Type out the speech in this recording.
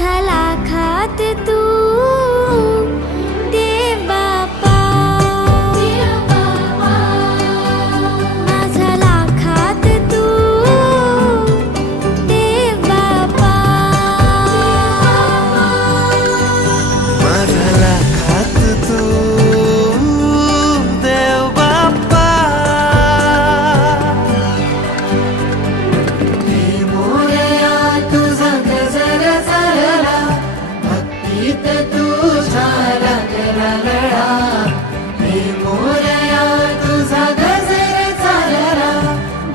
ঝালা খাত তু